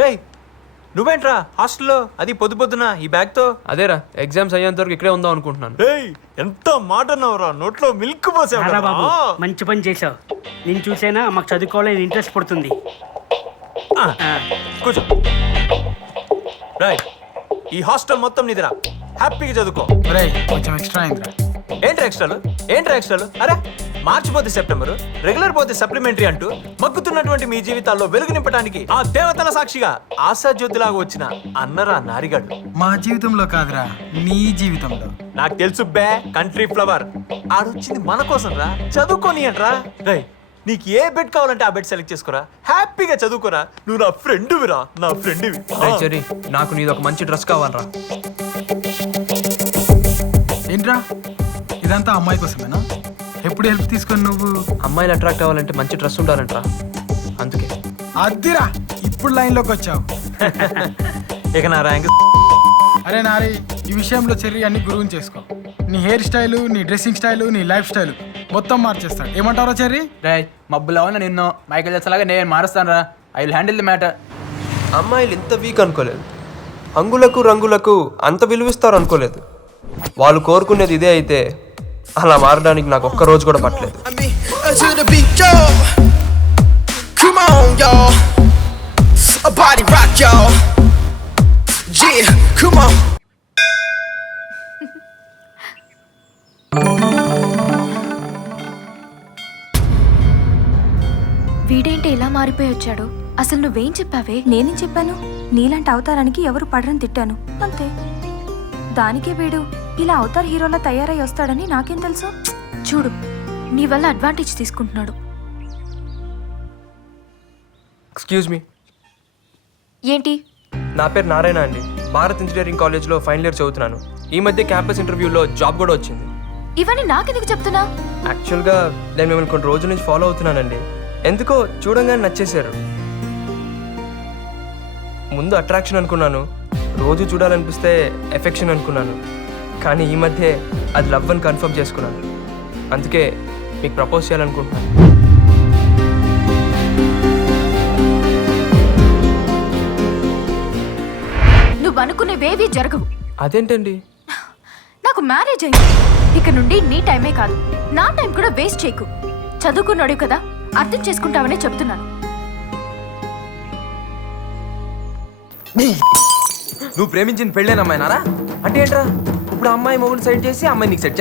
రేయ్ నువ్వేంట్రా హాస్టల్లో అది పొద్దున ఈ బ్యాగ్తో? అదేరా ఎగ్జామ్స్ అయ్యేంత వరకు ఇక్కడే ఉందాం అనుకుంటున్నాను. రేయ్ ఎంత మాట అన్నావురా, నోట్లో మిల్క్ పోసావు రారా కదా. బాబు మంచి పని చేసావు. నేను చూసైనా మాకు చదువుకోవాలని ఇంట్రెస్ట్ పడుతుంది. కూర్చో. రేయ్ ఈ హాస్టల్ మొత్తం నీదిరా, హ్యాపీగా చదువుకో. కొంచెం ఎక్స్ట్రా అయిందిరా. ఏంట్రా ఎక్స్ట్రాలు? అరే మార్చి పోతే సెప్టెంబర్, రెగ్యులర్ పోతే సప్లిమెంటరీ అంటూ మగ్గుతున్నటువంటి మీ జీవితాల్లో వెలుగు నింపడానికి ఆ దేవతల సాక్షిగా ఆశాజ్యోతిలాగా వచ్చిన అన్నరా నారిగాడు. మా జీవితంలో కాదురా, నీ జీవితంలో. నాకు తెలుసు బే కంట్రీ ఫ్లవర్. ఆడొచ్చింది మన కోసం రా, చదువుకోని అంట్రా. రేయ్ నీకు ఏ బెడ్ కావాలంటే ఆ బెడ్ సెలెక్ట్ చేసుకోరా, హ్యాపీగా చదువుకోరా. నువ్వు నా ఫ్రెండ్విరా, నా ఫ్రెండ్వి. రేయ్ చెర్రీ, నాకు నీది ఒక మంచి డ్రెస్ కావాలరా. ఏంట్రా ఇదంతా అమ్మాయి కోసమేనా? ఎప్పుడు హెల్ప్ తీసుకొని నువ్వు అమ్మాయిలు అట్రాక్ట్ అవ్వాలంటే మంచి డ్రెస్ ఉండాలంటరా, అందుకే. అద్దిరా ఇప్పుడు లైన్లోకి వచ్చావు. ఇక నా ర్యాంక్. అరే నారి, ఈ విషయంలో చెర్రీ అన్ని గురువుని చేసుకో. నీ హెయిర్ స్టైలు, నీ డ్రెస్సింగ్ స్టైలు, నీ లైఫ్ స్టైలు మొత్తం మార్చేస్తాడు. ఏమంటారో చెర్రీ? రేయ్ మబ్బులో ఉన్న నిన్ను మైకేల్ జాక్సన్ నేను మారుస్తాను రా. I will handle the matter. అమ్మాయిలు ఇంత వీక్ అనుకోలేదు, హంగులకు రంగులకు అంత విలువిస్తారు అనుకోలేదు. వాళ్ళు కోరుకునేది ఇదే అయితే అలా మారడానికి నాకు ఒక్క రోజు కూడా పట్టలేదు. వీడేంటి ఇలా మారిపోయి వచ్చాడు? అసలు నువ్వేం చెప్పావే? నేనేం చెప్పాను? నీలాంటి అవతారానికి ఎవరు పడరని తిట్టాను అంతే. దానికే వీడు ఇలా అవతార్ హీరోలా తయారై వస్తాడని నాకేం తెలుసు? చూడు, నీ వల్ల అడ్వాంటేజ్ తీసుకుంటున్నాడు. ఎక్స్క్యూజ్ మీ, ఏంటి? నా పేరు నారాయణ అండి. భారత్ ఇంజనీరింగ్ కాలేజ్లో ఫైనల్ ఇయర్ చదువుతున్నాను. ఈ మధ్య క్యాంపస్ ఇంటర్వ్యూలో జాబ్ కూడా వచ్చింది. ఇవన్నీ నాకెందుకు చెప్తున్నా? యాక్చువల్గా నేను మిమ్మల్ని కొన్ని రోజుల నుంచి ఫాలో అవుతున్నానండి. ఎందుకో చూడంగానే నచ్చేశారు. ముందు అట్రాక్షన్ అనుకున్నాను, రోజు చూడాలనిపిస్తే ఎఫెక్షన్ అనుకున్నాను. కానీ ఈ మధ్య అది లవ్ అని కన్ఫర్మ్ చేసుకున్నాను. అందుకే మీకు ప్రపోజ్ చేయాలనుకుంటున్నాను. నువ్వు అనుకునేవేవి జరగవు. అదేంటండి? నాకు మ్యారేజ్ అయింది. ఇక నుండి నీ టైమే కాదు, నా టైం కూడా వేస్ట్ చేయకు. చదువుకున్నాడు కదా, అర్థం చేసుకుంటావనే చెప్తున్నాను. నువ్వు ప్రేమించిన పెళ్ళైన అమ్మాయినారా? అంటే ఏంట్రా, ఇప్పుడు అమ్మాయి మొగుడు సైడ్ చేసి అమ్మాయి నీకు సెట్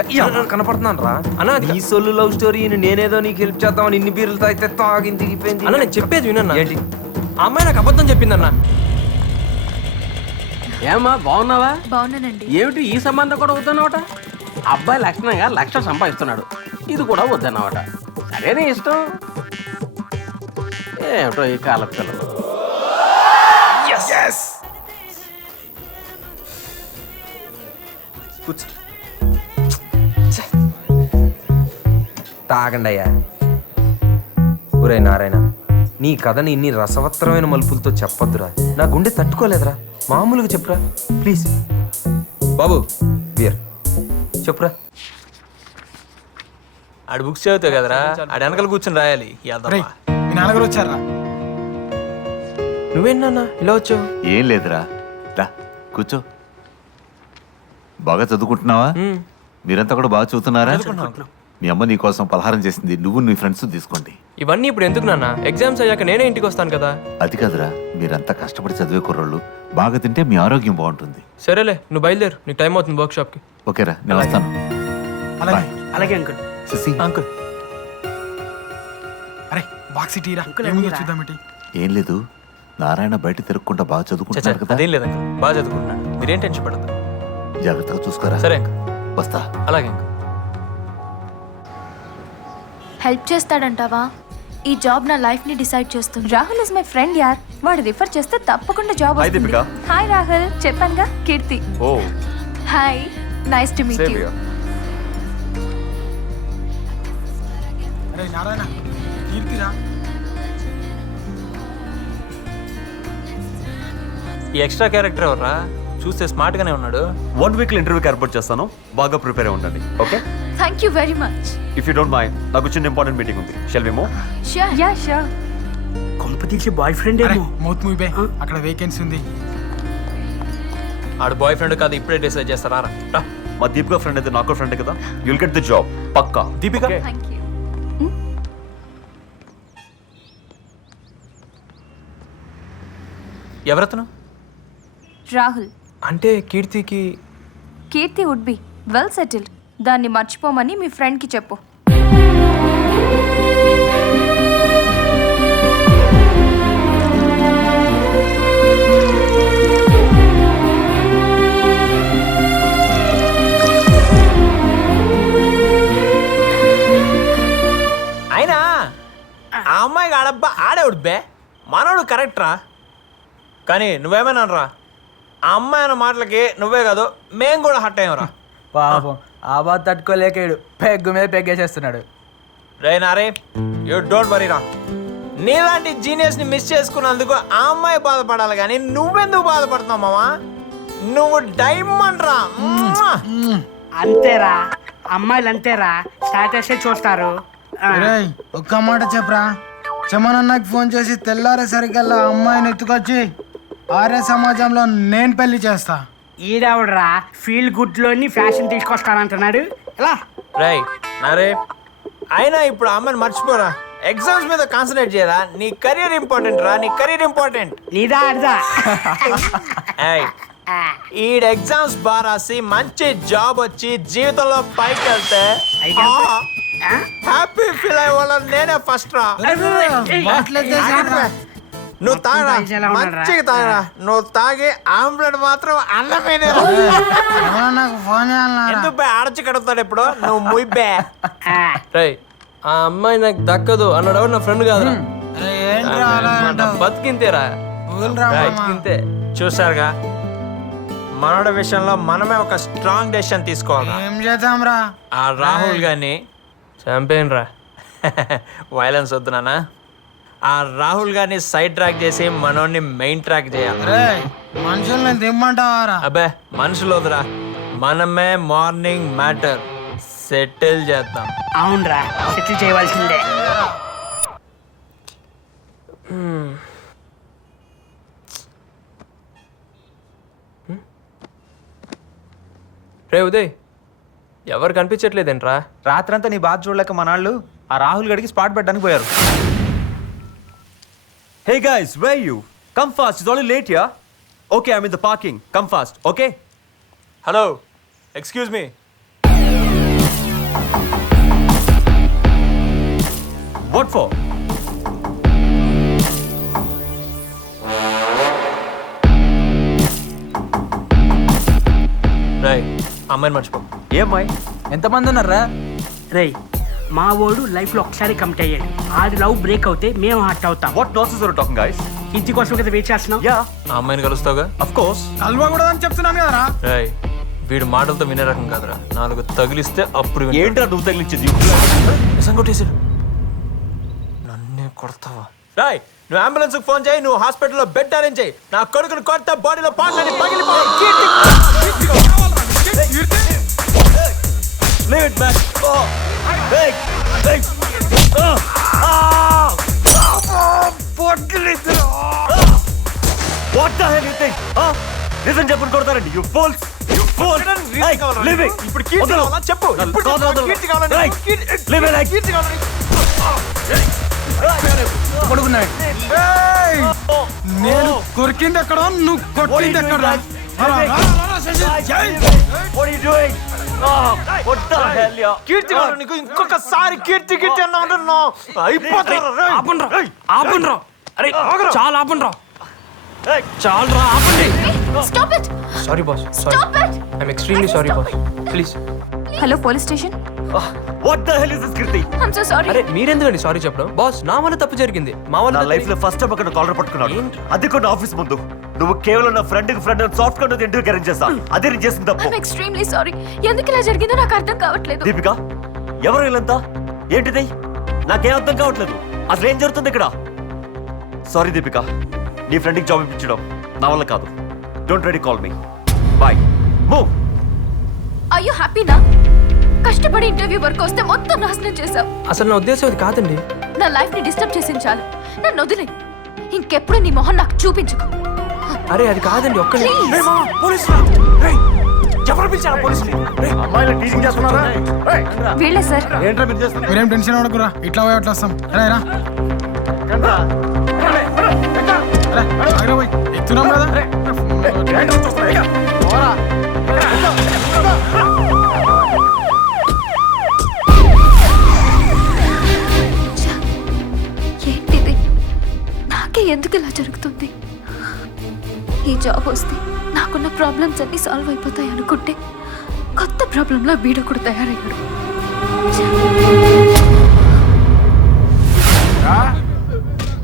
కనపడుతున్నాను రా అన్న. నీ సొల్లు లవ్ స్టోరీ నేనేదో నీకు హెల్ప్ చేద్దామని ఇన్ని బీర్లు తాగితే తాగింది అన్న నేను చెప్పేది వినన్నా. ఏంటి? ఆ అమ్మాయి నాకు అబద్ధం చెప్పిందన్న. ఏమ్మా బాగున్నావా? బాగున్నానండి. ఏమిటి ఈ సంబంధం కూడా వద్దన్నమాట? అబ్బాయి లక్షణంగా 1,00,000 సంపాదిస్తున్నాడు, ఇది కూడా వద్దన్నమాట. సరేనే ఇష్టం. ఏమిటో ఈ కాల పిల్లలు. తాగండి అయ్యా. ఒరే నారాయణ, నీ కథని ఇన్ని రసవత్తరమైన మలుపులతో చెప్పొద్దురా. నా గుండె తట్టుకోలేదురా. మామూలుగా చెప్పురా ప్లీజ్. బాబు బియర్ చెప్పురా. ఆడు బుక్స్ చదువుతావు కదరా, ఆడు వెనకాల కూర్చొని రాయాలి. రేయ్ మీ నాన్నగారు వచ్చారా? నువ్వేనా ఇలా వచ్చావు? ఏం లేదురా, రా కూర్చో. బాగా చదువుకుంటున్నావా? మీరంతా కూడా బాగా చదువుతున్నారా? మీ అమ్మ నీ కోసం పలహారం చేసింది, నువ్వు నీ ఫ్రెండ్స్ తీసుకోండి. ఇవన్నీ ఇప్పుడు ఎందుకు నాన్న? ఎగ్జామ్స్ అయ్యాక నేనే ఇంటికి వస్తాను కదా. అది కాదురా, మీరంతా కష్టపడి చదివే కుర్రోళ్ళు. బాగా తింటే మీ ఆరోగ్యం బాగుంటుంది. సరేలే, నువ్వు బయలుదేరు, నీకు టైం అవుతుంది వర్క్ షాప్కి. ఓకేరా, నేను వస్తాను. అలాగే అలాగే అంకుల్. శశి, అంకుల్ అరే బాక్స్ ఇటీరా, అంకుల్, ఏముందో అడిగిరా. చూద్దామేంటి. ఏం లేదు, నారాయణ బయట తిరగకుండా బాగా చదువుకుంటున్నారు కదా. అదేం లేదు అంకుల్, బాగా చదువుకుంటున్నాడు. మీరేం టెన్షన్ పడద్దు. జాగ్రత్తగా చూసుకోరా. సరే అంకుల్, వస్తా. అలాగే అంకుల్. హెల్ప్ చేస్తాడంటావా? ఈ జాబ్ నా లైఫ్ ని డిసైడ్ చేస్తుంది. రాహుల్ ఇస్ మై ఫ్రెండ్ యార్. వాడు రిఫర్ చేస్తే తప్పకుండా జాబ్ వస్తుంది. హాయ్ రాహుల్, చెప్పానుగా Keerthi. Hi, nice to meet you. అరే నారాయణ, కీర్తిరా. ఈ ఎక్స్ట్రా క్యారెక్టర్ ఎవర్రా? చూస్తే స్మార్ట్ గానే ఉన్నాడు. 1 వీక్ ఇంటర్వ్యూకి ఏర్పాటు చేస్తాను, బాగా ప్రిపేర్ అయి ఉండండి. Okay, thank you very much. If you don't mind, నాకు చిన్న ఇంపార్టెంట్ మీటింగ్ ఉంది. Shall we move? Sure. Yeah sure. కొంప కొంప తీసి బాయ్ ఫ్రెండ్ అరే ఏమో. మౌత్ మూవీ అక్కడ వేకెన్సీ ఉంది. ఆడు బాయ్ ఫ్రెండ్ కాదు, ఇప్పుడే డిసైడ్ చేస్తారా? రా. మా దీపిక ఫ్రెండ్ అయితే నాకు ఫ్రెండ్ కదా, యుల్ గెట్ ది జాబ్ పక్కా. Deepika thank you. ఎవరతను? రాహుల్. అంటే కీర్తికి Keerthi would be well settled. దాన్ని మర్చిపోమని మీ ఫ్రెండ్కి చెప్పు. అయినా ఆ అమ్మాయికి ఆడబ్బా ఆడేవుడు బే, మనోడు కరెక్ట్ రా. కానీ నువ్వేమైనా రా, ఆ అమ్మాయి అన్న మాటలకి నువ్వే కాదు మేం కూడా హట్ అయ్యాం రా. పాపం ఆ బాధ తట్టుకోలేకాడు, పెగ్గు మీద పెగ్గేసేస్తున్నాడు. రే నారే, యూ డోంట్ వరీ రా. నీలాంటి జీనియస్ ని మిస్ చేసుకున్నందుకు ఆ అమ్మాయి బాధపడాలి కానీ నువ్వెందుకు బాధపడుతున్నావు మావా? నువ్వు డైమండ్ రా. అంతేరా, అమ్మాయిలు అంతేరా, స్టాటస్ చూస్తారు. రేయ్ ఒక్క మాట చెప్పరా, చమనన్నకి ఫోన్ చేసి తెల్లారేసరికల్లా అమ్మాయిని ఎత్తుకొచ్చి ఆర్య సమాజంలో నేను పెళ్లి చేస్తా. ఈడవడరా ఫీల్ గుడ్ లోని ఫ్యాషన్ తీసుకొస్తానంటున్నాడు. ఎలా రై నారే, అయినా ఇప్పుడు ఆ అమ్మాయిని మర్చిపోరా. ఎగ్జామ్స్ మీద కాన్సన్ట్రేట్ చేయరా. నీ కెరీర్ ఇంపార్టెంట్ రా, నీ కెరీర్ ఇంపార్టెంట్. నీదా అడదా? ఈడ ఎగ్జామ్స్ బాగా రాసి మంచి జాబ్ వచ్చి జీవితంలో పైకి వెళ్తే హ్యాపీ ఫీల్ అయ్యేవాళ్ళ నేనే ఫస్ట్ రా. నువ్వు తాగరా, మంచిగా తాగరా. నువ్వు తాగి ఆమ్లెట్ మాత్రం అన్నమేనే. నాకు ఫోన్ చేయాలన్నా? ఎందుకు బే ఆడచి కడుగుతాడు ఇప్పుడు నువ్వు ముయ్యే. రై ఆ అమ్మాయి నాకు దక్కదు అన్నాడు నా ఫ్రెండ్ కాదురా. అరే ఏంట్రా అలా అంటావ్? బతికింతేరా, ఊరురా మామ. బతికింతే. చూసారుగా, మనోడి విషయంలో మనమే ఒక స్ట్రాంగ్ డెసిషన్ తీసుకోవాలి. ఏం చేద్దాం రా? ఆ రాహుల్ గాని చంపేన్ రా. వైలెన్స్ వద్దు నాన్న. ఆ రాహుల్ గారిని సైడ్ ట్రాక్ చేసి మనోడిని మెయిన్ ట్రాక్ చేయాలి. రే మనుషుల్ని దిమ్మంటావారా? అబ్బే మనుషులు వద్దురా, మనమే మార్నింగ్ మ్యాటర్ సెటిల్ చేద్దాం. అవునరా, సెటిల్ చేయవలసిందే. రే ఉదయ్, ఎవరు కనిపించట్లేదేంట్రా? రాత్రంతా నీ బాధ చూడలేక మనాళ్ళు ఆ రాహుల్ గడికి స్పాట్ పెట్టడానికి పోయారు. Hey guys, where are you? Come fast, it's already late here. Okay, I'm in the parking. Come fast, okay? Hello, excuse me. What for? రై అమ్మాయిని మర్చిపో. ఏమ్మాయి? ఎంతమంది ఉన్నారా? రేయ్ మా వాడు లైఫ్ లో ఒకసారి కమిట్ అయ్యాడు. ఆడి లవ్ బ్రేక్ అవుతే మేము హర్ట్ అవుతాం. What nonsense are you talking, guys? ఇంటి కోసం కదా వెయిట్ చేస్తున్నాం. Yeah, ఆ అమ్మాయిని కలుస్తావుగా? of course. కలవకూడదని చెప్తున్నాను కదరా. రై వీడు మాటలతో వినే రకం కాదురా. 4 తగిలిస్తే అప్పుడు వింటాడు. ఏంట్రా నువ్వు తగిలించేది? నిజం కొట్టేసాడు. నన్నే కొడతావా? రాయ్ నువ్వు అంబులెన్స్ ఫోన్ చేయి, నువ్వు హాస్పిటల్లో బెడ్ అరేంజ్ చేయి. నా కొడుకుని కొడితే బాడీలో పాటలని పగిలిపోయి. Leave it, man. Oh. Hey, hey. What the hell you think? Listen, చెప్పు కొడతారండి. You fools. You fools. Hey, leave it. ఇప్పుడు కీర్తి కావాలా? చెప్పు. ఇప్పుడు చెప్పు. కీర్తి కావాలంటే Right. Leave it, like. కీర్తి కావాలని. పడుకున్నాడు. ఏయ్! నేను కొరికింది ఎక్కడ, నువ్వు కొట్టింది ఎక్కడ? What are you doing? What the hell, yeah? కీర్తి కావాలి నీకు. ఇంకొకసారి కీర్తి కీర్తి అన్నా అంటున్నావు అయిపోతారు. ఆపండ్రా, అరే చాలా ఆపండ్రా, Hey. చాలరా ఆపండి. Stop it, sorry boss, sorry. Stop it. I'm extremely sorry boss, please. Hello police station. What the hell is this, Kirti? I'm so sorry. అరే మీరెందుకండి సారీ చెప్పడం? బాస్ నా వల్ల తప్పు జరిగింది. మా నా వల్ల లైఫ్ లో ఫస్ట్ టైం అక్కడ కాలర్ పట్టుకున్నాడు. అది కూడా ఆఫీస్ ముందు. నువ్వు కేవలం నా friend soft card interview arrange చేస్తా. అదే నేను చేసిన తప్పు. I'm extremely sorry. ఎందుకు ఇలా జరిగిందో నాకు అర్థం కావట్లేదు. దీపిక, ఎవరు వీళ్ళంతా? ఏంటిది? నాకేం అర్థం కావట్లేదు. అసలు ఏం జరుగుతుంది ఇక్కడ? సారీ దీపిక, నీ ఫ్రెండ్కి జాబ్ ఇప్పించడం నా వల్ల కాదు. Don't ready call me. Bye. Move. Are you happy నా? కష్టపడి ఇంటర్వ్యూ వరకు వస్తే మొత్తం నాశనం చేశావు. అసలు నా ఉద్దేశం అది కాదండి. నా లైఫ్ ని డిస్టర్బ్ చేసింది చాలు. నన్ను వదిలే. ఇంకెప్పుడు నీ మొహం నాకు చూపించుకో. అరే అది కాదండి, ఒక్క Please. ఎవరు పిలిచారా పోలీసులు? వీళ్ళే సార్. మీరేం టెన్షన్ పడకురా, ఇట్లా పోయి అట్లా వస్తాం. రా ఎత్తున్నాం కదా. ఏంటిది? నాకే ఎందుకు ఇలా జరుగుతుంది? ఈ జాబ్ వస్తే నాకున్న ప్రాబ్లమ్స్ అన్ని సాల్వ్ అయిపోతాయి అనుకుంటే కొత్త ప్రాబ్లంలా వీడు కూడా తయారయ్యాడు.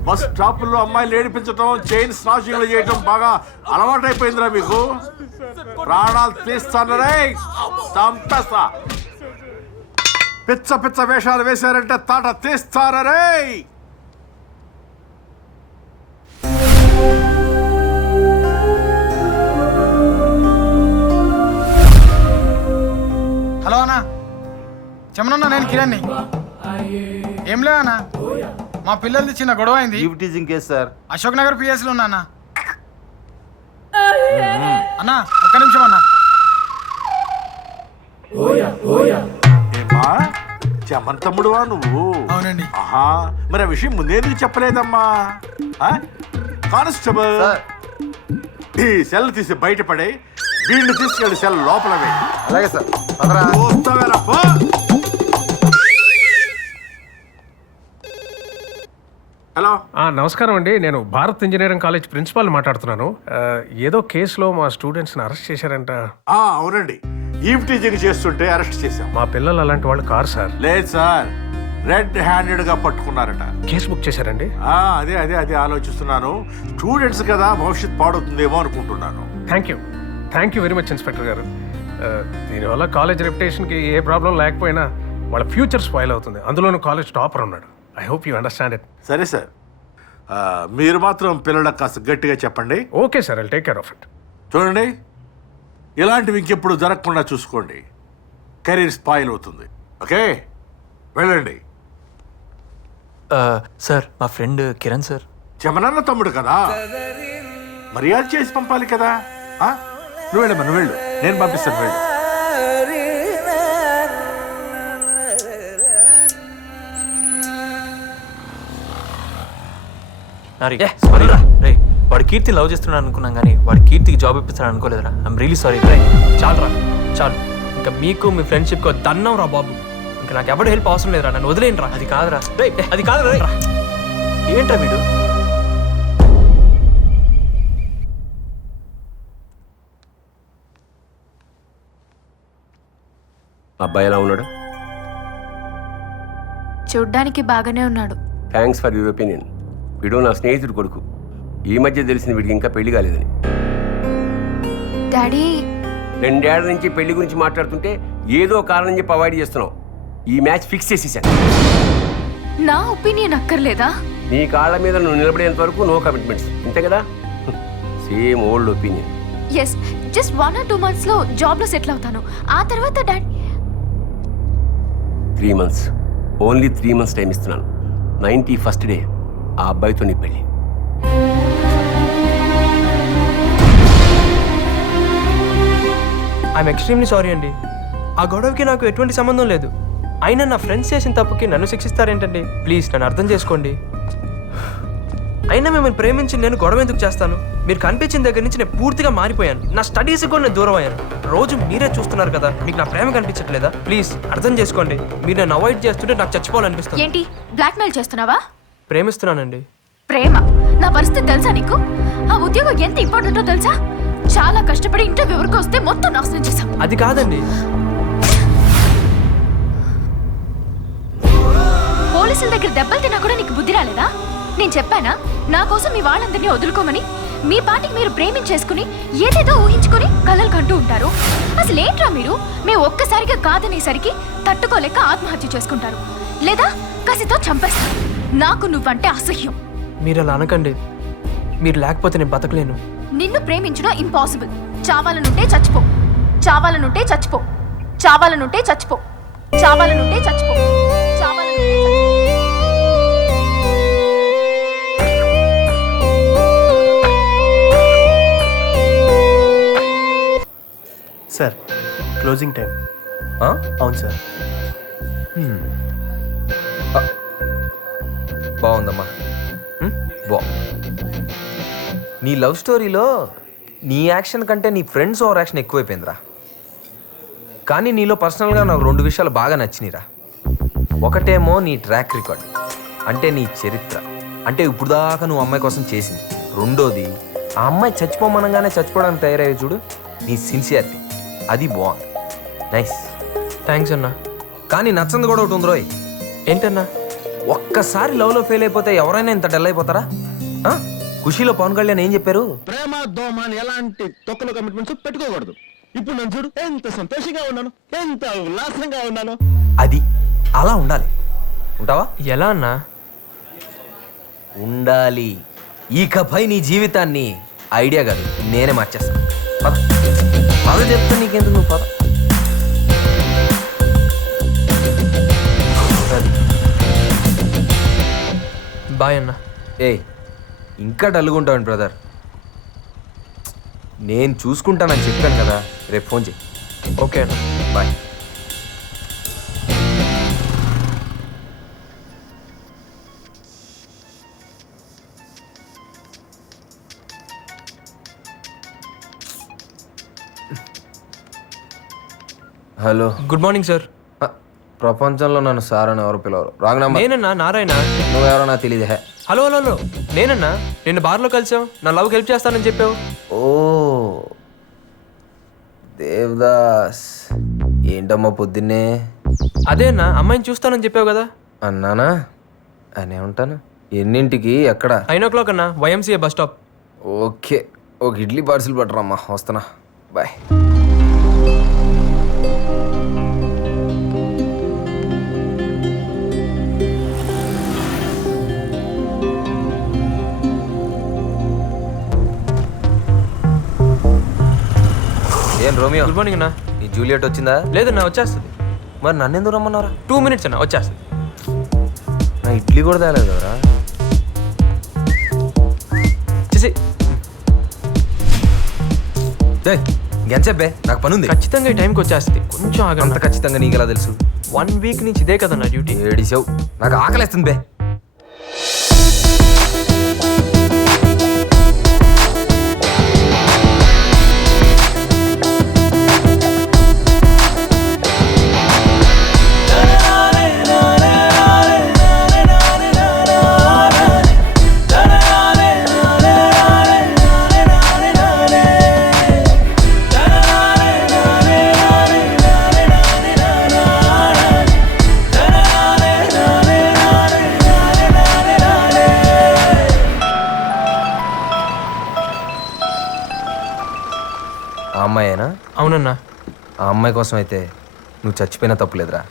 బస్ స్టాప్ లో అమ్మాయిలు ఏడిపించడం, చైన్ స్నాచింగ్లు చేయటం బాగా అలవాటైపోయిందిరా మీకు. ప్రాణాలు తీస్తానరే, చంపేస్తా. పిచ్చ పిచ్చ వేషాలు వేశారంటే తాట తీస్తానరే. హలో అన్నా, చెమనన్నా, నేను కిరణ్ని. ఏం లే అన్నా, మా పిల్లలది చిన్న గొడవ అయింది. Teasing case sir. Ashok Nagar పిఎస్లో ఉన్నా అన్నా. అన్నా ఒక్క నిమిషం అన్నా. ఏమా చెమన్ తమ్ముడువా నువ్వు? అవునండి. ఆహా, మరి ఆ విషయం ముందేందుకు చెప్పలేదమ్మా? కానిస్టేబుల్, ఈ సెల్ తీసి బయటపడే, వీళ్ళు తీసుకెళ్ళి సెల్ లోపల వేయి. అలాగే సార్. చూస్తావేరా, పో. హలో, నమస్కారం అండి, నేను భారత్ ఇంజనీరింగ్ కాలేజ్ ప్రిన్సిపాల్ మాట్లాడుతున్నాను. ఏదో కేసులో మా స్టూడెంట్స్ని అరెస్ట్ చేశారంట. అవునండి, ఈవ్ టీజింగ్ చేస్తుంటే అరెస్ట్ చేశాం. మా పిల్లలు అలాంటి వాళ్ళు కారు సార్. లేదు సార్, రెడ్ హ్యాండెడ్ గా పట్టుకున్నారట. కేసు బుక్ చేశారండి. అదే అదే అదే ఆలోచిస్తున్నాను. స్టూడెంట్స్ కదా, భవిష్యత్ పాడవుతుందేమో అనుకుంటున్నాను. Thank you very much inspector గారు. దీనివల్ల కాలేజ్ రెప్యుటేషన్కి ఏ ప్రాబ్లం లేకపోయినా వాళ్ళ ఫ్యూచర్ స్పాయిల్ అవుతుంది. అందులోనూ కాలేజ్ టాపర్ ఉన్నాడు. I hope you understand it. సరే సార్, మీరు మాత్రం పిల్లలకు కాస్త గట్టిగా చెప్పండి. Okay sir, I'll take care of it. చూడండి, ఇలాంటివి ఇంకెప్పుడు జరగకుండా చూసుకోండి. కెరీర్ స్పాయిల్ అవుతుంది. ఓకే, వెళ్ళండి. సార్, మా ఫ్రెండ్ కిరణ్ సార్. చెమనన్న తమ్ముడు కదా, మర్యాద చేసి పంపాలి కదా. నువ్వు వెళ్ళమ్మా, నువ్వు వెళ్ళు, నేను పంపిస్తాను, వెళ్ళు. వాడు కీర్తి లవ్ చేస్తున్నాడు అనుకున్నాం, కానీ వాడు కీర్తికి జాబ్ ఇప్పిస్తాడు అనుకోలేదురా. I'm really sorry. చాలురా, చాలు. ఇంకా మీకు మీ ఫ్రెండ్షిప్కి దన్నం రా బాబు. ఇంకా నాకు ఎవరు హెల్ప్ అవసరం లేదురా, నన్ను వదిలేండి రా. అది కాదురా, అది కాదురా. ఏంట్రా వీడు? అబ్బాయి ఎలా ఉన్నాడు? చూడ్డానికి బాగానే ఉన్నాడు. Thanks for your opinion. వీడు నా స్నేహితుడు కొడుకు. ఈ మధ్య తెలిసింది వీడికి ఇంకా పెళ్లి కాలేదని. డాడీ, 2 ఏళ్ల నుంచి పెళ్లి గురించి మాట్లాడుతుంటే ఏదో కారణం చెప్పి అవాయిడ్ చేస్తున్నావు. ఈ మ్యాచ్ ఫిక్స్ చేసేసాను. నా ఒపీనియన్ అక్కర్లేదా? నీ కాళ్ళ మీద నువ్వు నిలబడేంత వరకు నో కమిట్మెంట్స్, అంతే కదా? Same old opinion. Yes, just 1 or 2 months లో జాబ్ లో సెటిల్ అవుతాను. ఆ తర్వాత daddy 3 months, only 3 months time ఇస్తున్నాను. 91st డే ఆ అబ్బాయితో నీ పెళ్ళి. ఐఎమ్ ఎక్స్ట్రీమ్లీ సారీ అండి. ఆ గొడవకి నాకు ఎటువంటి సంబంధం లేదు. అయినా నా ఫ్రెండ్స్ చేసిన తప్పుకి నన్ను శిక్షిస్తారేంటండి? ప్లీజ్ నన్ను అర్థం చేసుకోండి. అయినా మిమ్మల్ని ప్రేమించి నేను గొడవ ఎందుకు చేస్తాను? మీరు కనిపించిన దగ్గర నుంచి నేను పూర్తిగా మారిపోయాను. నా స్టడీస్ కూడా నేను దూరం అయ్యాను. రోజు మీరే చూస్తున్నారు కదా, మీకు నా ప్రేమ కనిపించట్లేదా? ప్లీజ్ అర్థం చేసుకోండి. మీరు నన్ను అవాయిడ్ చేస్తుంటే నాకు చచ్చిపోవాలనిపిస్తుంది. ఏంటి బ్లాక్మెయిల్ చేస్తున్నావా? ప్రేమిస్తున్నానండి. ప్రేమ? నా పరిస్థితి తెలుసా నీకు? ఆ ఉద్యోగం ఎంత ఇంపార్టెంటో తెలుసా? చాలా కష్టపడి ఇంటర్వ్యూ వరకు వస్తే మొత్తం నాశనం చేశాం. అది కాదండి. పోలీసుల దగ్గర దెబ్బలు తిన్నా కూడా నీకు బుద్ధి రాలేదా? నేను చెప్పానా నా కోసం మీ వాళ్ళందరినీ వదులుకోమని? మీ పాటికి మీరు ప్రేమించేసుకుని ఏదేదో ఊహించుకొని కలలు కంటూ ఉంటారు. అసలు ఏంట్రా మీరు? మేము ఒక్కసారిగా కాదనేసరికి తట్టుకోలేక ఆత్మహత్య చేసుకుంటారు, లేదా కసితో చంపేస్తారు. నాకు నువ్వంటే అసహ్యం. మీరు అలా అనకండి. మీరు లేకపోతే నేను బతకలేను. నిన్ను ప్రేమించడం ఇంపాసిబుల్. చావాలనుంటే చచ్చిపో, చావాలనుంటే చచ్చిపో, చావాలనుంటే చచ్చిపో, చావాలనుంటే చచ్చిపో, చావాలనుంటే చచ్చిపో. Closing time. అవును సార్. బాగుందమ్మా. బా నీ లవ్ స్టోరీలో నీ యాక్షన్ కంటే నీ ఫ్రెండ్స్ ఓవర్ యాక్షన్ ఎక్కువైపోయిందిరా. కానీ నీలో పర్సనల్గా నాకు 2 విషయాలు బాగా నచ్చినాయిరా. ఒకటేమో నీ ట్రాక్ రికార్డ్, అంటే నీ చరిత్ర, అంటే ఇప్పుడు దాకా నువ్వు అమ్మాయి కోసం చేసింది. రెండోది ఆ అమ్మాయి చచ్చిపోమనగానే చచ్చిపోవడానికి తయారయ్యే చూడు, నీ సిన్సియారిటీ, అది బాగుంది. నైస్. థ్యాంక్స్ అన్నా. కానీ నచ్చంది కూడా ఒకటి ఉంది రోయ్. ఏంటన్నా? ఒక్కసారి లవ్లో ఫెయిల్ అయిపోతే ఎవరైనా ఇంత డల్ అయిపోతారా? ఖుషీలో పవన్ కళ్యాణ్ ఏం చెప్పారు? ప్రేమ దోమ అని ఎలాంటి తొక్కలో కమిట్మెంట్స్ పెట్టుకోకూడదు. ఇప్పుడు నన్ను చూడు, ఎంత సంతోషంగా ఉన్నాను, ఎంత ఉల్లాసంగా ఉన్నాను. అది అలా ఉండాలి. ఉంటావా? ఎలా అన్నా? ఉండాలి. ఇకపై నీ జీవితాన్ని ఐడియా కాదు నేనే మార్చేస్తాను. పద పద చెప్తా, నీకెందుకు, నువ్వు పద. బాయ్ అన్నా. ఏయ్ ఇంకా డల్లుగుంటావండి బ్రదర్. నేను చూసుకుంటానని చెప్పాను కదా, రేపు ఫోన్ చేయి. ఓకే అన్న, bye. Hello, good morning sir. ప్రపంచంలో నన్ను సార్ అని ఎవరు పిలవరు. Wrong number. నేనన్నా నారాయణ. నువ్వెవరో నాకు తెలియదు. హే, హలో హలో హలో, నేనన్నా. నిన్న బార్లో కలిసాం, నా లవ్కి హెల్ప్ చేస్తానని చెప్పావు. ఓ దేవదాస్, ఏంటమ్మా పొద్దున్నే? అదే అన్నా, అమ్మాయిని చూస్తానని చెప్పావు కదా. అన్నానా? అనే ఉంటాను. ఎన్నింటికి, ఎక్కడ? 9 o'clock అన్నా, YMCA బస్ స్టాప్. ఓకే, ఒక ఇడ్లీ పార్సిల్ పట్టరమ్మా, వస్తున్నా. బాయ్. ఏం రోమియో? గుడ్ మార్నింగ్ అన్నా. ఈ జూలియట్ వచ్చిందా? లేదన్నా, వచ్చేస్తుంది. మరి నన్ను ఎందుకు రమ్మన్నారా? 2 minutes అన్నా, వచ్చేస్తుంది. నా ఇడ్లీ కూడా తేలేదు కదరా. చేసి ఎంతసేపే, నాకు పని ఉంది. ఖచ్చితంగా ఈ టైంకి వచ్చేస్తుంది. కొంచెం అంత ఆగండి. ఖచ్చితంగా నీకు ఎలా తెలుసు? 1 week నుంచి ఇదే కదన్నా డ్యూటీ. ఏడిసావు, నాకు ఆకలేస్తుంది బే. ఆ అమ్మాయేనా? అవునన్నా. ఆ అమ్మాయి కోసం అయితే నువ్వు చచ్చిపోయినా తప్పులేదురా,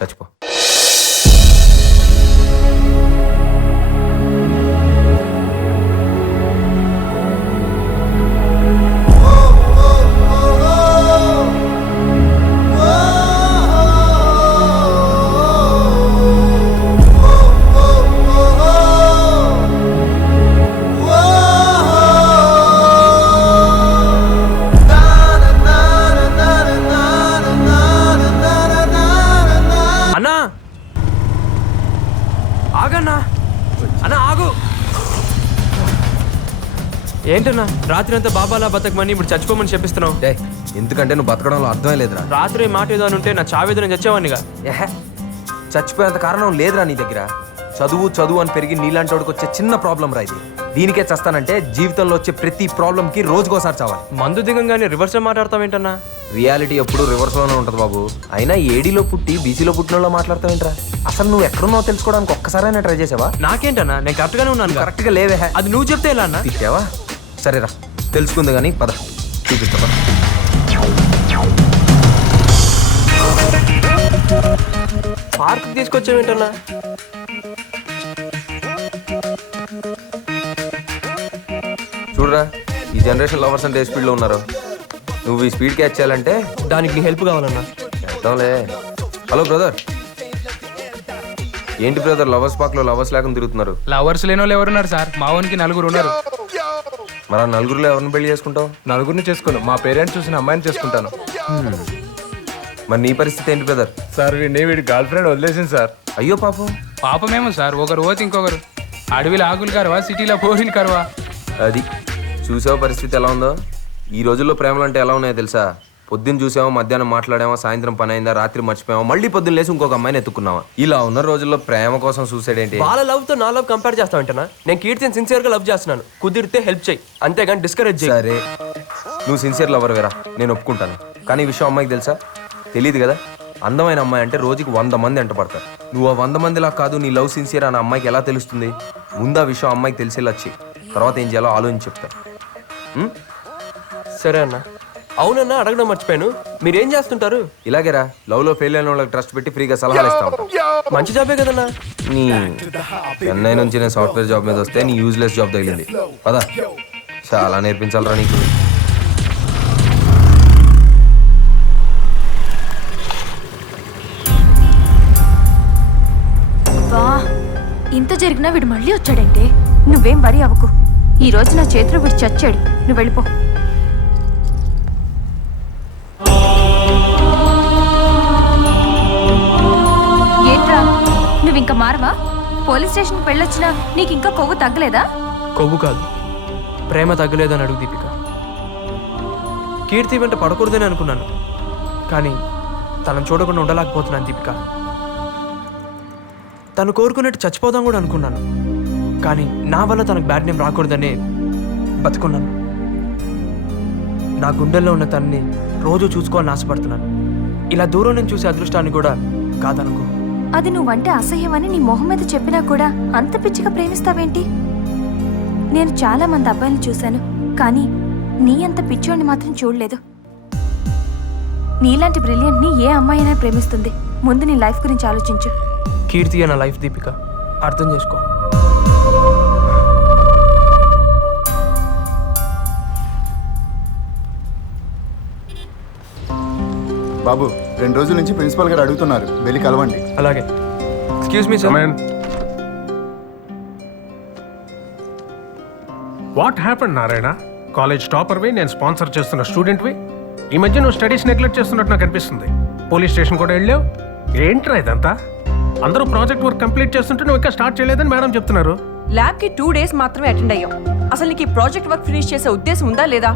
చచ్చిపో. అన్నా ఆగన్నా, అన్నా ఆగు. ఏంటన్నా రాత్రి అంతా బాబాలా బతకమని ఇప్పుడు చచ్చిపోమని చెప్పిస్తున్నావు? ఎందుకంటే నువ్వు బతకడంలో అర్థమే లేదురా. రాత్రి మాట ఏదో అని ఉంటే నా చావేదో చచ్చేవాడినిగా. చచ్చిపోయేంత కారణం లేదురా నీ దగ్గర. చదువు చదువు అని పెరిగి నీలాంటి వాడికి వచ్చే చిన్న ప్రాబ్లం రా ఇది. దీనికే చస్తానంటే జీవితంలో వచ్చే ప్రతి ప్రాబ్లంకి రోజుకోసారి చావాలి. మందు దిగంగానే రివర్స్ మాట్లాడతావేంటన్నా? రియాలిటీ ఎప్పుడు రివర్స్లోనే ఉంటుంది బాబు. అయినా ఏడీలో పుట్టి బీసీలో పుట్టినలో మాట్లాడతావేంట్రా? అసలు నువ్వు ఎక్కడున్నావు తెలుసుకోవడానికి ఒక్కసారైనా ట్రై చేసావా? నాకేంటన్నా, నేను కరెక్ట్గానే ఉన్నాను. కరెక్ట్గా లేవే. అది నువ్వు చెప్తే ఎలా అన్నా? తిట్టావా? సరేరా, తెలుసుకుంది కానీ పద, చూపిస్తా పద. పార్క్ తీసుకొచ్చావేంటన్నా? చూడరా, ఈ జనరేషన్ లవర్స్ అంటే ఏ స్పీడ్లో ఉన్నారు. నువ్వు ఈ స్పీడ్ క్యాచ్ చేయాలంటే దానికి నీ హెల్ప్ కావాలన్నా. చేద్దాంలే. Hello brother. ఏంటి బ్రదర్, లవర్స్ పార్క్ లో లవర్స్ లేకుండా తిరుగుతున్నారు? లవర్స్ లేని వాళ్ళు ఎవరున్నారు సార్? మా వానికి 4 ఉన్నారు. మరి ఆ 4లో ఎవరిని పెళ్లి చేసుకుంటావు? 4 చేసుకోను, మా పేరెంట్స్ చూసిన అమ్మాయిని చేసుకుంటాను. మరి నీ పరిస్థితి ఏంటి బ్రదర్? సార్ వీడి గర్ల్ ఫ్రెండ్ వదిలేసింది సార్. అయ్యో పాపం. పాపమేమో సార్, ఒకరు పోతే ఇంకొకరు. అడవిలో ఆకులు కరవా, సిటీలో పోరీలు కరవా. అది చూసావు పరిస్థితి ఎలా ఉందో. ఈ రోజుల్లో ప్రేమలు అంటే ఎలా ఉన్నాయో తెలుసా? పొద్దున్న చూసామో, మధ్యాహ్నం మాట్లాడామో, సాయంత్రం పని అయిందా, రాత్రి మర్చిపోయామో, మళ్ళీ పొద్దున్న లేసి ఇంకొక అమ్మాయిని ఎత్తుకున్నావా. ఇలా ఉన్న రోజుల్లో ప్రేమ కోసం సూసైడ్ ఏంటి? వాళ్ళ లవ్ తో నా లవ్ కంపేర్ చేస్తావంటనా? నేను కీర్తిని సిన్సియర్ గా లవ్ చేస్తున్నాను. కుదిరితే హెల్ప్ చేయి, అంతేగాని డిస్కరేజ్ చేయి. సరే, నువ్వు సిన్సియర్ లవర్ వేరా, నేను ఒప్పుకుంటాను. కానీ ఈ విషయం అమ్మాయికి తెలుసా? తెలియదు కదా. అందమైన అమ్మాయి అంటే రోజుకి 100 మంది ఎంట పడతారు. నువ్వు ఆ 100 మందిలా కాదు, నీ లవ్ సిన్సియర్ అని అమ్మాయికి ఎలా తెలుస్తుంది? ముందు ఆ విషయం అమ్మాయికి తెలిసేలా చెయ్యి, తర్వాత ఏం చేయాలో ఆలోచించి చెప్తాను. సరే అన్న. అవునన్నా, అడగడం మర్చిపోయాను, మీరేం చేస్తుంటారు? ఇలాగేరా, లవ్ లో ఫెయిల్ అయిన వాళ్ళకి ట్రస్ట్ పెట్టి ఫ్రీగా సలహాలు ఇస్తా ఉంటాం. మంచి జాబే కదన్నా. నీ చెన్నై నుంచి నేను సాఫ్ట్వేర్ జాబ్ మీద వస్తే నీ యూజ్లెస్ జాబ్ తగిలింది. పదా, చాలా నేర్పించాలరా నీకు. వా, ఇంత జరిగినా వీడు మళ్ళీ వచ్చాడంటే. నువ్వేం వరి అవ్వకు, ఈ రోజు నా చేతిలో వీడు చచ్చాడు. నువ్వు వెళ్ళిపో. ఏంట్రా, నువ్వు ఇంకా మారవా? పోలీస్ స్టేషన్కి వెళ్ళొచ్చినా నీకు ఇంకా కొవ్వు తగ్గలేదా? కొవ్వు కాదు, ప్రేమ తగ్గలేదని అడుగు దీపిక. కీర్తి వెంట పడకూడదని అనుకున్నాను, కానీ తనను చూడకుండా ఉండలేకపోతున్నాను దీపిక. తను కోరుకున్నట్టు చచ్చిపోదాం కూడా అనుకున్నాను, కానీ నా వల్ల తనకు బ్యాడ్ నేమ్ రాకూడదనే బతుకున్నాను. నా గుండెల్లో ఉన్న తనని రోజు చూసుకోవాలని ఆశపడుతున్నాను. ఇలా దూరం నుంచి చూసే అదృష్టాన్ని కూడా కాదనుకో. అది నువ్వంటే అసహ్యమని నీ మొహం మీద చెప్పినా కూడా అంత పిచ్చిగా ప్రేమిస్తావేంటి? నేను చాలా మంది అబ్బాయిలను చూశాను, కానీ నీ అంత పిచ్చోడిని మాత్రం చూడలేదు. నీలాంటి బ్రిలియంట్ని ఏ అమ్మాయి అయినా ప్రేమిస్తుంది. ముందు నీ లైఫ్ గురించి ఆలోచించు. కీర్తి నా లైఫ్ దీపిక, అర్థం చేసుకో. బాబు, 2 రోజుల నుంచి ప్రిన్సిపల్ గారు అడుగుతున్నారు, వెళ్ళి కలవండి. అలాగే. Excuse me sir. What happened Narayana? College టాపర్వి, నేను స్పాన్సర్ చేస్తున్న స్టూడెంట్వి. ఈ మధ్య నువ్వు స్టడీస్ నెగ్లెక్ట్ చేస్తున్నట్టు నాకు అనిపిస్తుంది. పోలీస్ స్టేషన్ కూడా వెళ్ళావు. ఏంట్రా ఇదంతా? అందరూ ప్రాజెక్ట్ వర్క్ కంప్లీట్ చేస్తుంటే నువ్వు ఇంకా స్టార్ట్ చేయలేదని మేడం చెప్తున్నారు. ల్యాబ్కి 2 డేస్ మాత్రమే అటెండ్ అయ్యాం. అసలు నీకు ఈ ప్రాజెక్ట్ వర్క్ ఫినిష్ చేసే ఉద్దేశం ఉందా లేదా?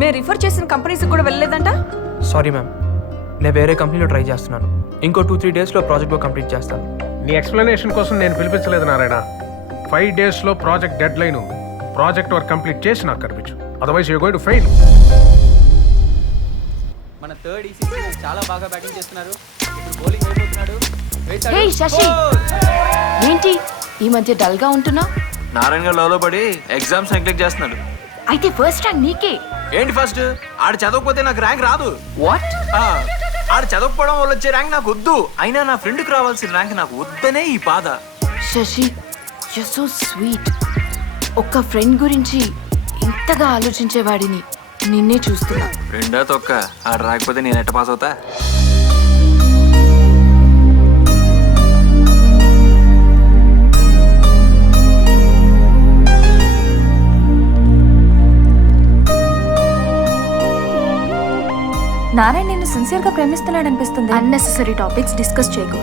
మేము రిఫర్ చేసిన కంపెనీస్కి కూడా వెళ్ళలేదంట. సారీ మ్యామ్, నేను వేరే కంపెనీలో ట్రై చేస్తున్నాను. ఇంకో 2-3 డేస్లో ప్రాజెక్ట్ వర్క్ కంప్లీట్ చేస్తాను. నీ ఎక్స్ప్లెనేషన్ కోసం నేను పిలిపించలేదు నారాయణ. 5 డేస్లో ప్రాజెక్ట్ డెడ్ లైన్ ఉంది. ప్రాజెక్ట్ వర్క్ కంప్లీట్ చేసి నాకు కనిపించు, otherwise you going to fail. మన థర్డ్ ఈసీసీ చాలా బాగా బ్యాటింగ్ చేస్తున్నారు. ఇప్పుడు బౌలింగ్ అయిపోతున్నాడు. హే శశి, ఏంటి ఈ మధ్య డల్ గా ఉంటున్నా? నారాయణ గారు లవ్ లో పడి ఎగ్జామ్స్ నెగ్లెక్ట్ చేస్తున్నాడు. అయితే ఫస్ట్ ర్యాంక్ నీకే. ఏంటి ఫస్ట్? ఆడు చదవకపోతే నాకు ర్యాంక్ రాదు. వాట్? ఆడు చదవకపోవడం వల్ల వచ్చే ర్యాంక్ నాకు వద్దు. అయినా నా ఫ్రెండ్కి రావాల్సిన ర్యాంక్ నాకు వద్దనే ఈ బాధ. Shashi, you so sweet. ఒక్క ఫ్రెండ్ గురించి ఇంతగా ఆలోచించేవాడిని నిన్నే చూస్తున్నా. ఫ్రెండా తొక్క, ఆడు రాకపోతే నేను ఎట్ట పాస్ అవుతా? నారాయణ నిన్ను సిన్సియర్గా ప్రేమిస్తున్నాడు అనిపిస్తుంది. అన్నెసెసరీ టాపిక్స్ డిస్కస్ చేయకు.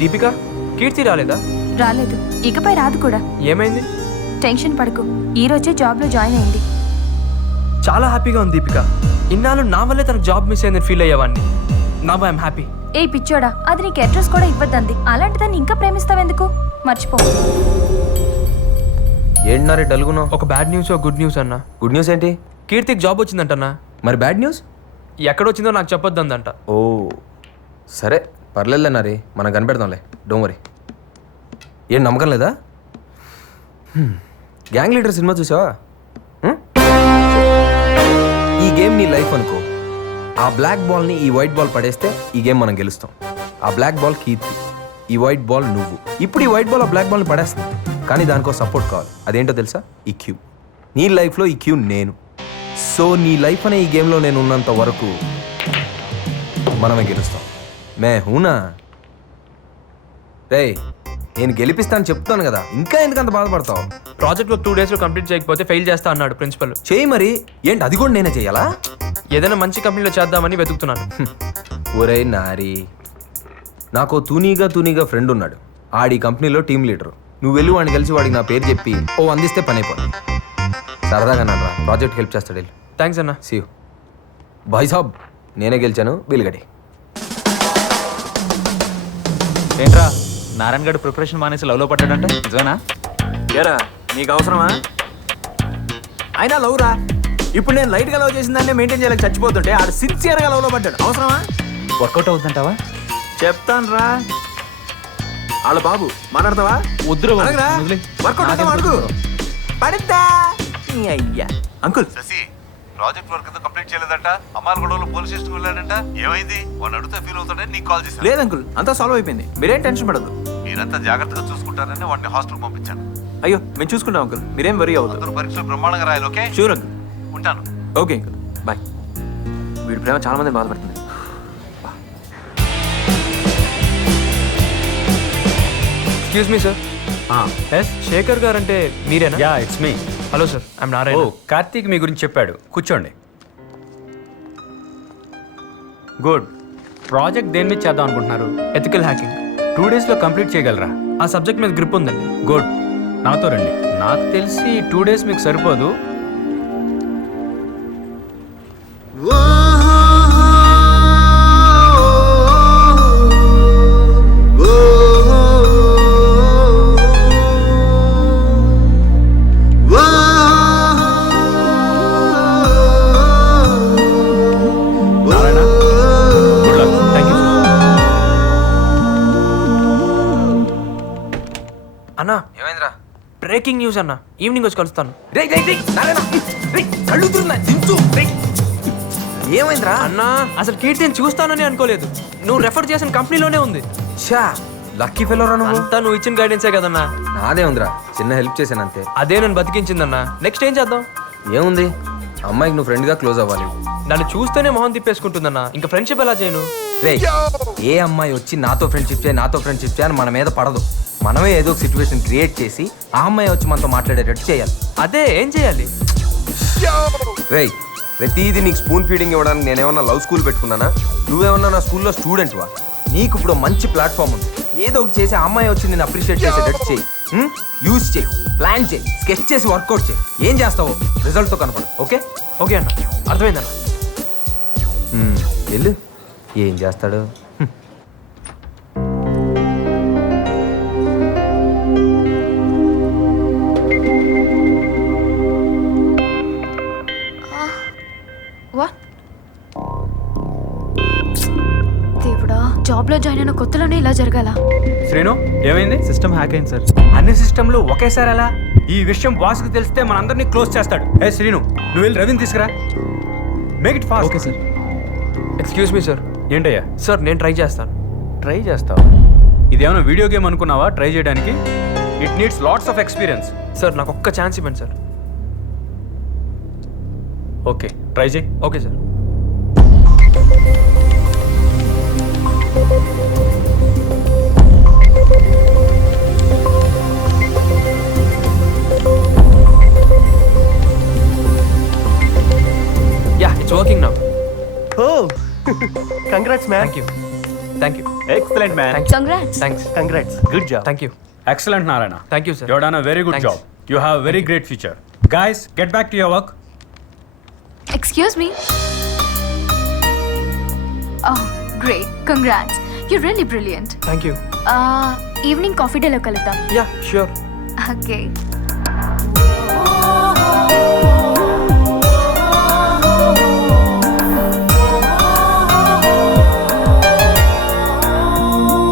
దీపిక, కీర్తి రాలేదా? రాలేదు, ఇకపై రాదు కూడా. ఏమైంది? టెన్షన్ పడకు, ఈ రోజే జాబ్లో జాయిన్ అయింది. చాలా హ్యాపీగా ఉంది దీపిక. ఇన్నాళ్ళు నా వల్లే తనకు జాబ్ మిస్ అయిందని ఫీల్ అయ్యేవాడిని. Now I'm happy. ఏ పిచ్చోడా, అది నీకు అడ్రస్ కూడా ఇవ్వద్దంది. అలాంటి దాన్ని ఇంకా ప్రేమిస్తావెందుకు? మర్చిపో. ఏంటన్నారే డల్గున్నావు? ఒక బ్యాడ్ న్యూస్, ఒక గుడ్ న్యూస్ అన్న. గుడ్ న్యూస్ ఏంటి? కీర్తికి జాబ్ వచ్చిందంటన్నా. మరి బ్యాడ్ న్యూస్? ఎక్కడొచ్చిందో నాకు చెప్పొద్దందంట. ఓ సరే, పర్లేదులేనారే, మనం కనిపెడదాంలే, డోంట్ వరీ. ఏం నమ్మకం లేదా? గ్యాంగ్ లీడర్ సినిమా చూసావా? ఈ గేమ్ నీ లైఫ్ అనుకో. ఆ బ్లాక్ బాల్ని ఈ వైట్ బాల్ పడేస్తే ఈ గేమ్ మనం గెలుస్తాం. ఆ బ్లాక్ బాల్ కీర్తి, ఈ వైట్ బాల్ నువ్వు. ఇప్పుడు ఈ వైట్ బాల్ ఆ బ్లాక్ బాల్ని పడేస్తుంది, కానీ దానికో సపోర్ట్ కావాలి. అదేంటో తెలుసా? ఈ క్యూ. నీ లైఫ్లో ఈ క్యూ నేను. సో నీ లైఫ్ అనే ఈ గేమ్లో నేను ఉన్నంత వరకు మనమే గెలుస్తాం. మే హూనా రే, నేను గెలిపిస్తాను చెప్తాను కదా, ఇంకా ఎందుకు అంత బాధపడతావు? ప్రాజెక్ట్ వర్క్ 2 డేస్లో కంప్లీట్ చేయకపోతే ఫెయిల్ చేస్తా అన్నాడు ప్రిన్సిపల్. చేయి మరి. ఏంటి అది కూడా నేనే చేయాలా? ఏదైనా మంచి కంపెనీలో చేద్దామని వెతుకుతున్నాను. ఒరే నారి, నాకు తూనీగా ఫ్రెండ్ ఉన్నాడు. ఆడి కంపెనీలో టీమ్ లీడరు. నువ్వు వెళ్ళి వాడిని కలిసి వాడికి నా పేరు చెప్పి అందిస్తే పని అయిపోతుంది. సరదాగా నన్ను ప్రాజెక్ట్ హెల్ప్ చేస్తాడు. వెళ్ళి. థ్యాంక్స్ అన్న. See you. భాయ్ సాబ్, నేనే గెలిచాను, బిల్గడి. ఏంట్రా నారాయణ గడు ప్రిపరేషన్ మానేసి లవ్లో పడ్డాడంట, నిజమేనా? ఏరా నీకు అవసరమా? అయినా లవ్ రా. ఇప్పుడు నేను లైట్గా లవ్ చేసిన దాన్ని మెయింటైన్ చేయలేక చచ్చిపోతుంటే ఆడు సిన్సియర్గా లవ్లో పడ్డాడు. అవసరమా? వర్కౌట్ అవుతుందంటావా? చెప్తాను రా. వాళ్ళ బాబు మాట్లాడతావా? వద్దురా వర్కౌట్ అవుతావా? అడుగు. పడిద్దా అయ్యా. అంకుల్ ప్రాజెక్ట్ వర్క్ కంప్లీట్ చేయలేదంట, అమ్మాయిల గొడవలో పోలీస్ స్టేషన్కి వెళ్ళాడంట. ఏమైంది? వాడిని అడిగితే ఫీల్ అవుతాడని నీకు కాల్ చేశాను. లేదు అంకుల్, అంతా సాల్వ్ అయిపోయింది. మీరేం టెన్షన్ పడదు. మీరంతా జాగ్రత్తగా చూసుకుంటారని వాడిని హాస్టల్ పంపించాను. అయ్యో మేము చూసుకుంటాం అంకుల్, మీరేం వరీ అవుతారు. అందరూ పరీక్షలు బ్రహ్మాండంగా రాయాలి. ఓకే? Sure uncle. ఉంటాను. Okay uncle, bye. వీడి ప్రేమ చాలా మంది బాధపడుతుంది. Excuse me sir. Shekhar garu అంటే మీరేనా? Yeah, it's me. Hello sir, I'm Narayana. Karthik మీ గురించి చెప్పాడు, కూర్చోండి. గుడ్. ప్రాజెక్ట్ దేని మీద చేద్దాం అనుకుంటున్నారు? Ethical hacking. 2 డేస్లో కంప్లీట్ చేయగలరా? ఆ సబ్జెక్ట్ మీద గ్రిప్ ఉందండి. గుడ్, నాతో రండి. నాకు తెలిసి 2 డేస్ మీకు సరిపోదు. అన్నా, ఏమైందిరా? బ్రేకింగ్ న్యూస్ అన్న. ఈవినింగ్ వచ్చి కలుస్తాను. ఏమైందిరా? అన్నా, అసలు కీర్తిని చూస్తానని అనుకోలేదు. నువ్వు రెఫర్ చేసిన కంపెనీలోనే ఉంది. లక్కీ ఫెలోరా నువ్వు. అంతా నువ్వు ఇచ్చిన గైడెన్సే కదన్నా. నాదే ఉందిరా, చిన్న హెల్ప్ చేశాను అంతే. అదే నన్ను బతికించిందన్నా. నెక్స్ట్ ఏం చేద్దాం? ఏముంది, అమ్మాయికి నువ్వు ఫ్రెండ్గా క్లోజ్ అవ్వాలి. నన్ను చూస్తేనే మొహం తిప్పేసుకుంటుందన్నా. ఇంకా ఫ్రెండ్షిప్ ఎలా చేయను? రే, ఏ అమ్మాయి వచ్చి నాతో ఫ్రెండ్షిప్ చేయని మన మీద పడదు. మనమే ఏదో ఒక సిచ్యువేషన్ క్రియేట్ చేసి ఆ అమ్మాయి వచ్చి మనతో మాట్లాడేటట్టు చేయాలి. అదే ఏం చేయాలి? రేయ్, ప్రతిదీ నీకు స్పూన్ ఫీడింగ్ ఇవ్వడానికి నేనేమన్నా లవ్ స్కూల్ పెట్టుకున్నానా? నువ్వేమన్నా నా స్కూల్లో స్టూడెంట్వా? నీకు ఇప్పుడు మంచి ప్లాట్ఫామ్ ఉంది. ఏదో ఒకటి చేసి ఆ అమ్మాయి వచ్చి నేను అప్రిషియేట్ చేసేటట్టు చేయి. యూజ్ చేయి, ప్లాన్ చేయి, స్కెచ్ చేసి వర్కౌట్ చేయి. ఏం చేస్తావో రిజల్ట్తో కనపడు. ఓకే? ఓకే అన్న, అర్థమైందన్న. వెళ్ళు. ఏం చేస్తాడు? దేవుడా, జాబ్ లో జాయిన్ అయిన కొత్తలోనే ఇలా జరగాల? శ్రీను, ఏమైంది? సిస్టమ్ హ్యాక్ అయింది సార్. అన్ని సిస్టంలు ఒకేసారి ఎలా? ఈ విషయం బాస్కి తెలిస్తే మనందరినీ క్లోజ్ చేస్తాడు. ఏ శ్రీను, నువ్వు వెళ్ళి రవిని తీసుకురా. Make it fast. Okay sir. Excuse me sir. ఏంటయ్యా? సార్, నేను ట్రై చేస్తాను. ట్రై చేస్తావు? ఇదేమైనా వీడియో గేమ్ అనుకున్నావా ట్రై చేయడానికి? It needs lots of experience. Sir, నాకు ఒక్క ఛాన్స్ ఇవ్వండి సార్. ఓకే, ట్రై చేయి. Okay sir. Yeah, it's working now. Oh, congrats, man. Thank you. Thank you. Excellent, man. Thank you. Congrats. Thanks. Congrats. Good job. Thank you. Excellent, Narayana. Thank you, sir. You have done a very good Thanks. job. You have a very great future. Guys, get back to your work. Excuse me. Oh, great. Congrats. You're really brilliant. Thank you. Evening coffee day lo kaluddam. Yeah, sure. Okay.